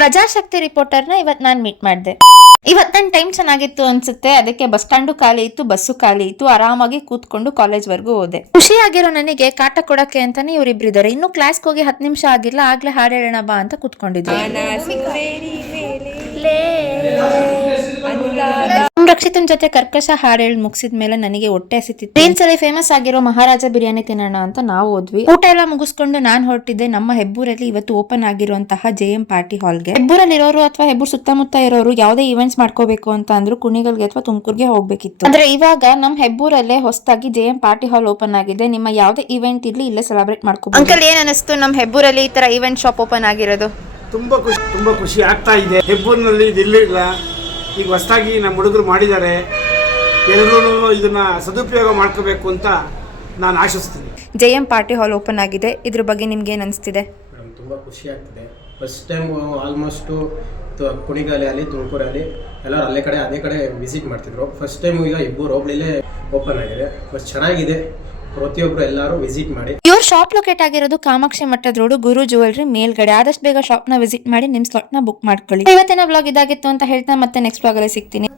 ಪ್ರಜಾಶಕ್ತಿ ರಿಪೋರ್ಟರ್ನ ಇವತ್ ನಾನ್ ಮೀಟ್ ಮಾಡಿದೆ. ಇವತ್ ನನ್ ಟೈಮ್ ಚೆನ್ನಾಗಿತ್ತು ಅನ್ಸುತ್ತೆ, ಅದಕ್ಕೆ ಬಸ್ ಸ್ಟ್ಯಾಂಡು ಖಾಲಿ ಇತ್ತು, ಬಸ್ಸು ಖಾಲಿ ಇತ್ತು, ಆರಾಮಾಗಿ ಕೂತ್ಕೊಂಡು ಕಾಲೇಜ್ ವರ್ಗೂ ಹೋದೆ. ಖುಷಿಯಾಗಿರೋ ನನಗೆ ಕಾಟ ಕೊಡಕ್ಕೆ ಅಂತಾನೆ ಇವ್ರಿಬ್ರಿದ್ದಾರೆ. ಇನ್ನು ಕ್ಲಾಸ್ಗೆ ಹೋಗಿ 10 ನಿಮಿಷ ಆಗಿಲ್ಲ, ಆಗ್ಲೇ ಹಾಡು ಹೇಳೋಣ ಬಾ ಅಂತ ಕೂತ್ಕೊಂಡಿದ್ರು. ರಕ್ಷಿತನ್ ಜೊತೆ ಕರ್ಕಶ ಹಾಡು ಹೇಳಿ ಮುಗಿಸಿದ ಮೇಲೆ ನನಗೆ ಹೊಟ್ಟೆ ಹಸಿತಿತ್ತು. ರೀಲ್ಸ್ ಅಲ್ಲಿ ಫೇಮಸ್ ಆಗಿರೋ ಮಹಾರಾಜ ಬಿರಿಯಾನಿ ತಿನ್ನೋಣ ಅಂತ ನಾವು ಹೋದ್ವಿ. ಊಟ ಎಲ್ಲ ಮುಗಿಸ್ಕೊಂಡು ನಾನ್ ಹೊರಟಿದ್ದೆ ನಮ್ಮ ಹೆಬ್ಬೂರಲ್ಲಿ ಇವತ್ತು ಓಪನ್ ಆಗಿರುವಂತಹ JM ಪಾರ್ಟಿ ಹಾಲ್ಗೆ. ಹೆಬ್ಬೂರಲ್ಲಿ ಇರೋರು ಅಥವಾ ಹೆಬ್ಬೂರ್ ಸುತ್ತಮುತ್ತ ಇರೋರು ಯಾವುದೇ ಇವೆಂಟ್ಸ್ ಮಾಡ್ಕೋಬೇಕು ಅಂತ ಅಂದ್ರು ಕುಣಿಗಲ್ಗೆ ಅಥವಾ ತುಮಕೂರ್ಗೆ ಹೋಗ್ಬೇಕಿತ್ತು. ಅಂದ್ರೆ ಇವಾಗ ನಮ್ ಹೆಬ್ಬೂರಲ್ಲೇ ಹೊಸದಾಗಿ JM ಪಾರ್ಟಿ ಹಾಲ್ ಓಪನ್ ಆಗಿದೆ. ನಿಮ್ಮ ಯಾವುದೇ ಇವೆಂಟ್ ಇರ್ಲಿ ಇಲ್ಲೇ ಸೆಲೆಬ್ರೇಟ್ ಮಾಡ್ಕೋಬಹುದು. ಅಂಕಲ್ ಏನ್ ಅನಿಸ್ತು ನಮ್ ಹೆಬ್ಬೂರಲ್ಲಿ ಈ ತರ ಇವೆಂಟ್ ಶಾಪ್ ಓಪನ್ ಆಗಿರೋದು? ತುಂಬಾ ಖುಷಿ ಆಗ್ತಾ ಇದೆ. ಹೆಬ್ಬೂರಿನಲ್ಲಿ ಇದಿರಲಿಲ್ಲ, ಈಗ ಹೊಸದಾಗಿ ನಮ್ಮ ಹುಡುಗರು ಮಾಡಿದ್ದಾರೆ. ಎಲ್ಲರೂ ಇದನ್ನ ಸದುಪಯೋಗ ಮಾಡ್ಕೋಬೇಕು ಅಂತ ನಾನು ಆಶಿಸ್ತೀನಿ. JM ಪಾರ್ಟಿ ಹಾಲ್ ಓಪನ್ ಆಗಿದೆ, ಇದ್ರ ಬಗ್ಗೆ ನಿಮ್ಗೆ ಏನ್ ಅನಿಸ್ತಿದೆ? ತುಂಬ ಖುಷಿ ಆಗ್ತಿದೆ. ಫಸ್ಟ್ ಟೈಮ್ ಆಲ್ಮೋಸ್ಟು ಕುಣಿಗಲ್ ಅಲ್ಲಿ ತುಮಕೂರಲ್ಲಿ ಎಲ್ಲರೂ ಅದೇ ಕಡೆ ವಿಸಿಟ್ ಮಾಡ್ತಿದ್ರು. ಫಸ್ಟ್ ಟೈಮ್ ಈಗ ಹೆಬ್ಬೂರು ಹೋಬಳಿಲೇ ಓಪನ್ ಆಗಿದೆ. ಬಟ್ ಚೆನ್ನಾಗಿದೆ, ಪ್ರತಿಯೊಬ್ಬರು ಎಲ್ಲರೂ ವಿಸಿಟ್ ಮಾಡಿ. ಇವ್ರ ಶಾಪ್ ಲೊಕೇಟ್ ಆಗಿರೋದು ಕಾಮಾಕ್ಷಿ ಮಠದ ರೋಡ್ ಗುರು ಜ್ಯುವೆಲ್ರಿ ಮೇಲ್ಗಡೆ. ಆದಷ್ಟು ಬೇಗ ಶಾಪ್ ನ ವಿಸಿಟ್ ಮಾಡಿ ನಿಮ್ ಸ್ಲಾಟ್ ನ ಬುಕ್ ಮಾಡ್ಕೊಳ್ಳಿ. ಇವತ್ತಿನ ವ್ಲಾಗ್ ಇದಾಗಿತ್ತು ಅಂತ ಹೇಳ್ತಾ ಮತ್ತೆ ನೆಕ್ಸ್ಟ್ ವ್ಲಾಗ್ ಅಲ್ಲಿ ಸಿಗ್ತೀನಿ.